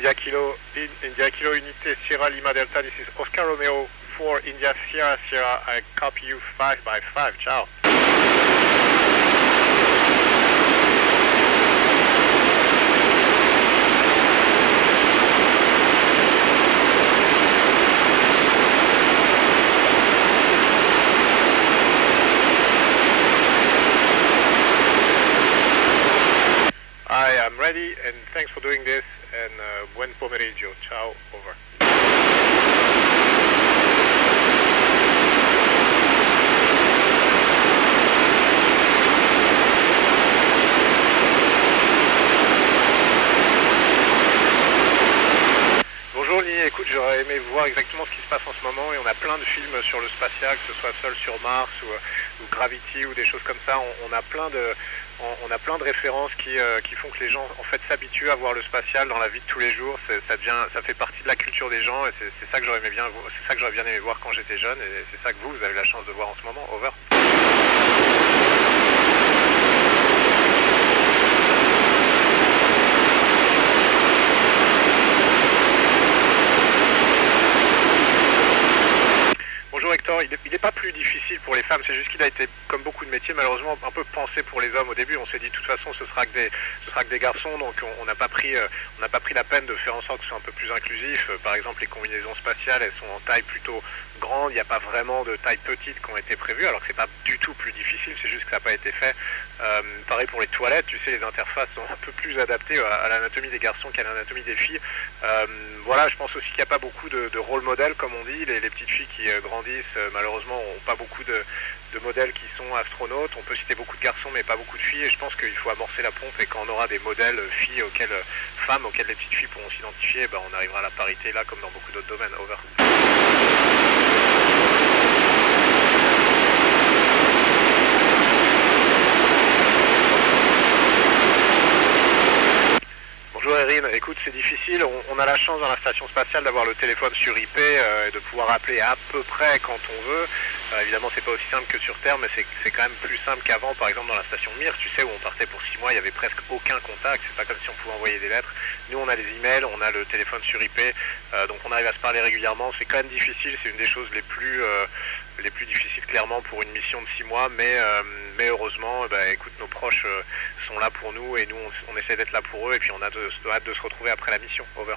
India Kilo Unité Sierra Lima Delta, this is Oscar Romeo 4 India Sierra Sierra, I copy you 5 by 5, ciao. I am ready and thanks for doing this and buen pomeriggio, ciao, over. Bonjour Lee, écoute, j'aurais aimé voir exactement ce qui se passe en ce moment et on a plein de films sur le spatial, que ce soit Seul sur Mars ou Gravity ou des choses comme ça. On a plein de références qui font que les gens en fait s'habituent à voir le spatial dans la vie de tous les jours. Ça fait partie de la culture des gens et c'est ça que j'aurais bien aimé voir quand j'étais jeune et c'est ça que vous avez la chance de voir en ce moment. Over. Bonjour Hector, il n'est pas plus difficile pour les femmes, c'est juste qu'il a été, comme beaucoup de métiers, malheureusement un peu pensé pour les hommes au début. On s'est dit de toute façon ce sera que des garçons, donc on n'a pas pris la peine de faire en sorte que ce soit un peu plus inclusif. Par exemple les combinaisons spatiales, elles sont en taille plutôt grande, il n'y a pas vraiment de taille petite qui ont été prévues, alors que c'est pas du tout plus difficile, c'est juste que ça n'a pas été fait. Pareil pour les toilettes, tu sais, les interfaces sont un peu plus adaptées à l'anatomie des garçons qu'à l'anatomie des filles. Voilà, je pense aussi qu'il n'y a pas beaucoup de rôle modèles, comme on dit. Les petites filles qui grandissent, malheureusement, n'ont pas beaucoup de modèles qui sont astronautes. On peut citer beaucoup de garçons, mais pas beaucoup de filles. Et je pense qu'il faut amorcer la pompe et quand on aura des modèles filles femmes auxquelles les petites filles pourront s'identifier, on arrivera à la parité là, comme dans beaucoup d'autres domaines. Over. Bonjour Erin, écoute c'est difficile, on a la chance dans la station spatiale d'avoir le téléphone sur IP et de pouvoir appeler à peu près quand on veut. Évidemment c'est pas aussi simple que sur Terre mais c'est quand même plus simple qu'avant. Par exemple dans la station Mir, tu sais, où on partait pour 6 mois, il y avait presque aucun contact, c'est pas comme si on pouvait envoyer des lettres. Nous on a les emails, on a le téléphone sur IP, donc on arrive à se parler régulièrement. C'est quand même difficile, c'est une des choses les plus difficiles clairement pour une mission de 6 mois, mais heureusement écoute, nos proches sont là pour nous et nous on essaie d'être là pour eux et puis on a hâte de se retrouver après la mission. Over.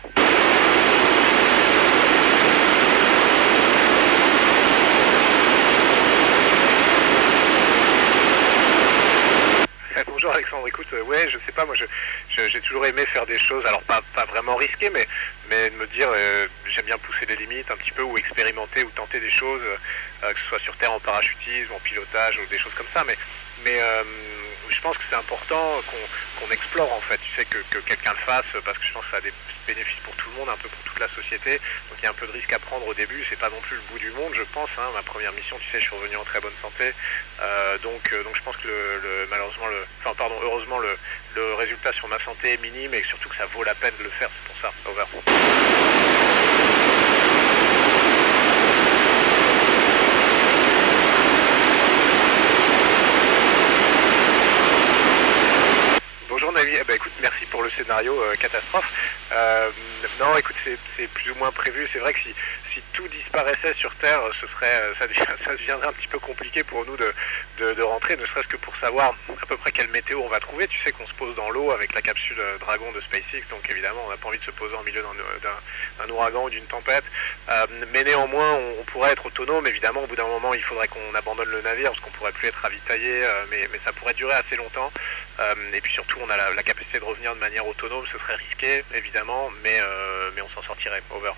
Bonjour Alexandre, écoute, ouais, je sais pas, moi j'ai toujours aimé faire des choses, alors pas vraiment risquées, mais de me dire, j'aime bien pousser les limites un petit peu, ou expérimenter, ou tenter des choses, que ce soit sur Terre en parachutisme, en pilotage, ou des choses comme ça, mais je pense que c'est important qu'on explore en fait, tu sais, que quelqu'un le fasse, parce que je pense que ça a des bénéfices pour tout le monde, un peu pour toute la société, donc il y a un peu de risque à prendre au début, c'est pas non plus le bout du monde, je pense, hein. Ma première mission, tu sais, je suis revenu en très bonne santé, donc je pense que heureusement le résultat sur ma santé est minime et surtout que ça vaut la peine de le faire, c'est pour ça. Over. Bonjour Navi, écoute, merci pour le scénario catastrophe. Non, écoute, c'est plus ou moins prévu. C'est vrai que si tout disparaissait sur Terre, ça deviendrait un petit peu compliqué pour nous de rentrer, ne serait-ce que pour savoir à peu près quelle météo on va trouver. Tu sais qu'on se pose dans l'eau avec la capsule Dragon de SpaceX, donc évidemment on n'a pas envie de se poser en milieu d'un ouragan ou d'une tempête. Mais néanmoins, on pourrait être autonome. Évidemment, au bout d'un moment, il faudrait qu'on abandonne le navire parce qu'on pourrait plus être ravitaillé, mais ça pourrait durer assez longtemps. Et puis surtout, on a la capacité de revenir de manière autonome. Ce serait risqué, évidemment, mais on s'en sortirait. Over.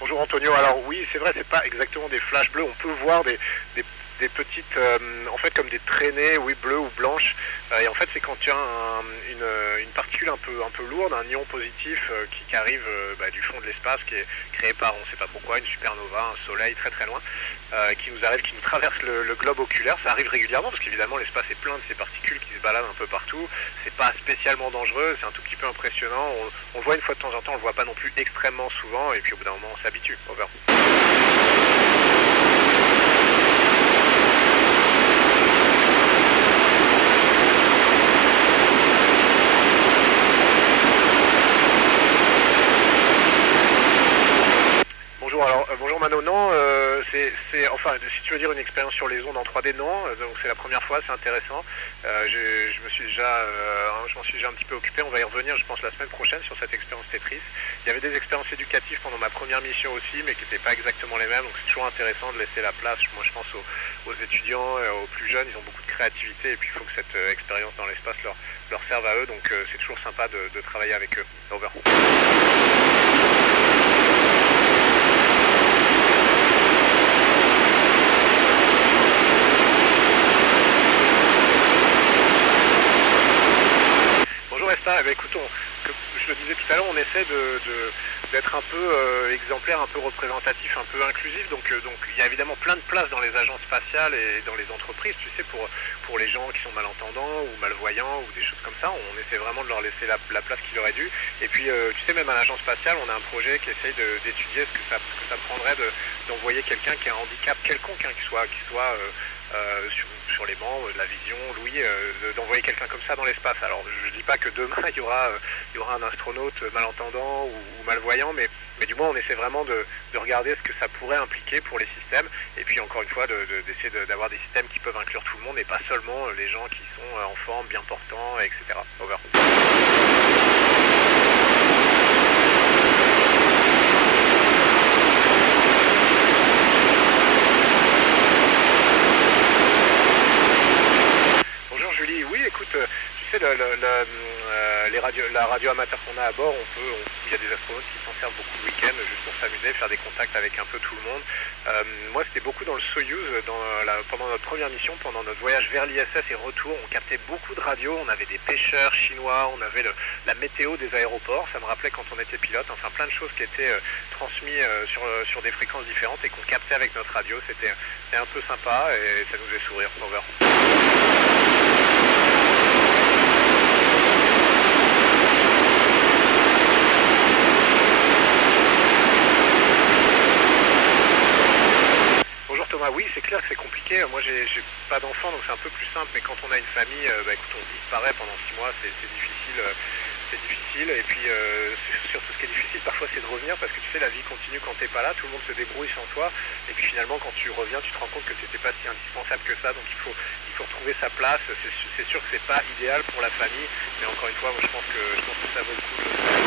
Bonjour Antonio, alors oui c'est vrai, c'est pas exactement des flashs bleus, on peut voir des petites, en fait comme des traînées, oui, bleues ou blanches, et en fait c'est quand tu as une particule un peu lourde, un ion positif qui arrive du fond de l'espace, qui est créé par on sait pas pourquoi, une supernova, un soleil très très loin, qui nous traverse le globe oculaire. Ça arrive régulièrement parce qu'évidemment l'espace est plein de ces particules qui se baladent un peu partout, c'est pas spécialement dangereux, c'est un tout petit peu impressionnant, on le voit une fois de temps en temps, on le voit pas non plus extrêmement souvent, et puis au bout d'un moment on s'habitue. Over. Bonjour, alors bonjour Mano, non, enfin si tu veux dire une expérience sur les ondes en 3D, non, donc c'est la première fois, c'est intéressant. Je me suis déjà, je m'en suis déjà un petit peu occupé, on va y revenir je pense la semaine prochaine sur cette expérience Tetris. Il y avait des expériences éducatives pendant ma première mission aussi, mais qui n'étaient pas exactement les mêmes, donc c'est toujours intéressant de laisser la place, moi je pense aux étudiants, aux plus jeunes, ils ont beaucoup de créativité et puis il faut que cette expérience dans l'espace leur serve à eux, donc c'est toujours sympa de travailler avec eux. Over. Bonjour Esther, eh bien, écoute, je le disais tout à l'heure, on essaie d'être un peu exemplaire, un peu représentatif, un peu inclusif, donc il y a évidemment plein de places dans les agences spatiales et dans les entreprises, tu sais, pour les gens qui sont malentendants ou malvoyants ou des choses comme ça, on essaie vraiment de leur laisser la place qu'il aurait dû, et puis tu sais, même à l'agence spatiale, on a un projet qui essaye d'étudier ce que ça prendrait d'envoyer quelqu'un qui a un handicap quelconque, hein, qui soit sur les membres, la vision, l'ouïe, d'envoyer quelqu'un comme ça dans l'espace. Alors je dis pas que demain il y aura un astronaute malentendant ou malvoyant, mais du moins on essaie vraiment de regarder ce que ça pourrait impliquer pour les systèmes, et puis encore une fois d'essayer d'avoir des systèmes qui peuvent inclure tout le monde et pas seulement les gens qui sont en forme, bien portants, etc. Over. Bonjour Julie, oui écoute, tu sais la radio amateur qu'on a à bord, il y a des astronautes qui s'en servent beaucoup le week-end juste pour s'amuser, faire des contacts avec un peu tout le monde. Moi c'était beaucoup dans le Soyuz, pendant notre première mission, pendant notre voyage vers l'ISS et retour, on captait beaucoup de radios, on avait des pêcheurs chinois, on avait la météo des aéroports, ça me rappelait quand on était pilote, enfin plein de choses qui étaient transmises sur des fréquences différentes et qu'on captait avec notre radio, c'était un peu sympa et ça nous faisait sourire. Over. Bonjour Thomas, oui c'est clair que c'est compliqué, moi j'ai pas d'enfant donc c'est un peu plus simple, mais quand on a une famille, écoute, on disparaît pendant 6 mois, c'est difficile, et puis surtout ce qui est difficile parfois c'est de revenir, parce que tu sais la vie continue quand t'es pas là, tout le monde se débrouille sans toi, et puis finalement quand tu reviens tu te rends compte que t'étais pas si indispensable que ça, donc il faut retrouver sa place, c'est sûr que c'est pas idéal pour la famille, mais encore une fois moi je pense que ça vaut le coup de le faire.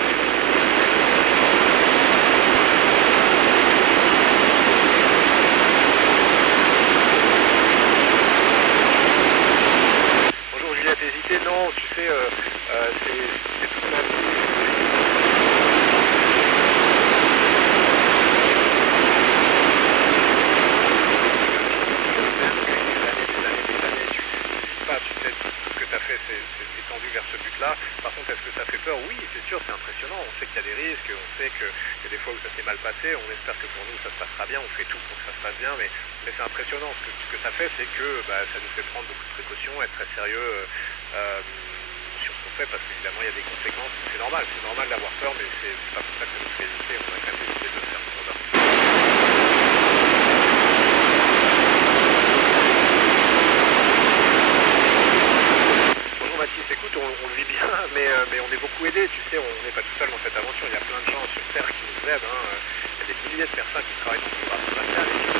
Bonjour Juliette, hésiter, non, tu sais, c'est toute ma vie. Tu sais, tout ce que tu as fait, c'est tendu vers ce but-là. Par contre, est-ce que ça fait peur? Oui, c'est sûr, c'est impressionnant. On sait qu'il y a des risques, on sait qu'il y a des fois où ça s'est mal passé. On espère que pour nous, ça se passera bien. On fait tout pour que ça se passe bien, mais c'est impressionnant. Ce que ça fait, c'est que ça nous fait prendre beaucoup de précautions, être très sérieux sur ce qu'on fait, parce qu'évidemment, il y a des conséquences. C'est normal d'avoir peur, mais c'est pas pour ça que ça nous fait hésiter. On a quand même décidé de le faire. Mathis, écoute, on le vit bien, mais on est beaucoup aidé, tu sais, on n'est pas tout seul dans cette aventure, il y a plein de gens sur Terre qui nous aident, hein. Il y a des milliers de personnes qui travaillent dans le programme spatial et qui